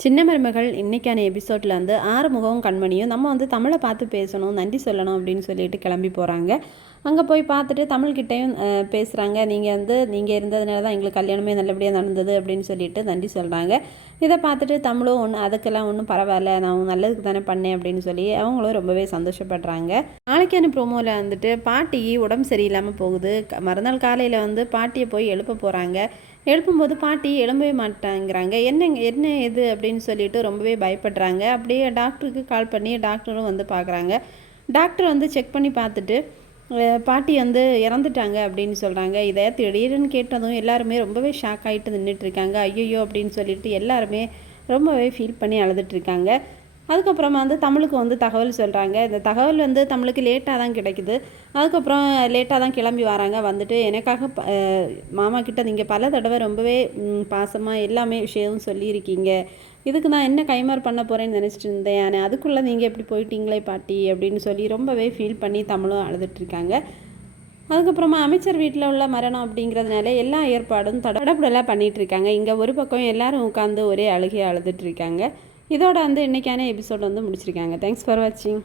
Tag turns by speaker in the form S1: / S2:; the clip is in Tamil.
S1: சின்ன மருமகள் இன்னைக்கான எபிசோடில் வந்து ஆறுமுகம் கண்மணியும் நம்ம வந்து தமிழை பார்த்து பேசணும் நன்றி சொல்லணும் அப்படின்னு சொல்லிட்டு கிளம்பி போகிறாங்க அங்கே போய் பார்த்துட்டு தமிழ்கிட்டையும் பேசுகிறாங்க நீங்கள் வந்து நீங்கள் இருந்ததுனால தான் எங்களுக்கு கல்யாணமே நல்லபடியாக நடந்தது அப்படின்னு சொல்லிட்டு நன்றி சொல்கிறாங்க இதை பார்த்துட்டு தமிழும் ஒன்று அதுக்கெல்லாம் ஒன்றும் பரவாயில்ல. நான் நல்லதுக்கு தானே பண்ணேன் அப்படின்னு சொல்லி அவங்களும் ரொம்பவே சந்தோஷப்படுறாங்க. நாளைக்கான ப்ரோமோவில் வந்துட்டு பாட்டி உடம்பு சரியில்லாமல் போகுது. க- மறுநாள் காலையில் வந்து பாட்டியை போய் எழுப்ப போகிறாங்க எழுப்பும்போது பாட்டி எழும்பவே மாட்டாங்கிறாங்க. என்ன என்ன இது? அப்படின்னு சொல்லிட்டு ரொம்பவே பயப்படுறாங்க. அப்படியே டாக்டருக்கு கால் பண்ணி டாக்டரும் வந்து பார்க்குறாங்க. டாக்டர் வந்து செக் பண்ணி பார்த்துட்டு பாட்டி வந்து இறந்துட்டாங்க அப்படின்னு சொல்கிறாங்க இதை திடீர்னு கேட்டதும் எல்லாருமே ரொம்பவே ஷாக் ஆகிட்டு நின்றுட்டுருக்காங்க ஐயோ அப்படின்னு சொல்லிட்டு எல்லாருமே ரொம்பவே ஃபீல் பண்ணி அழுதுட்டுருக்காங்க அதுக்கப்புறமா வந்து தமிழுக்கு வந்து தகவல் சொல்கிறாங்க இந்த தகவல் வந்து தமிழுக்கு லேட்டாக தான் கிடைக்குது. அதுக்கப்புறம் லேட்டாக தான் கிளம்பி வராங்க. வந்துட்டு எனக்காக ப- மாமா கிட்ட நீங்கள் பல தடவை ரொம்பவே பாசமாக எல்லாமே விஷயமும் சொல்லியிருக்கீங்க. இதுக்கு நான் என்ன கைமாறு பண்ண போகிறேன்னு நினச்சிட்டு இருந்தேன். ஆனால் அதுக்குள்ளே நீங்கள் எப்படி போயிட்டீங்களே பாட்டி அப்படின்னு சொல்லி ரொம்பவே ஃபீல் பண்ணி தமிழும் அழுதுட்ருக்காங்க அதுக்கப்புறமா அமைச்சர் வீட்டில் உள்ள மரணம் அப்படிங்கிறதுனால எல்லா ஏற்பாடும் தடப்படலாம் பண்ணிகிட்ருக்காங்க இங்கே ஒரு பக்கம் எல்லாரும் உட்காந்து ஒரே அழுகையை அழுதுட்ருக்காங்க இதோட வந்து இன்னைக்கான எபிசோட் வந்து முடிச்சிருக்காங்க. தேங்க்ஸ் ஃபார் வாட்சிங்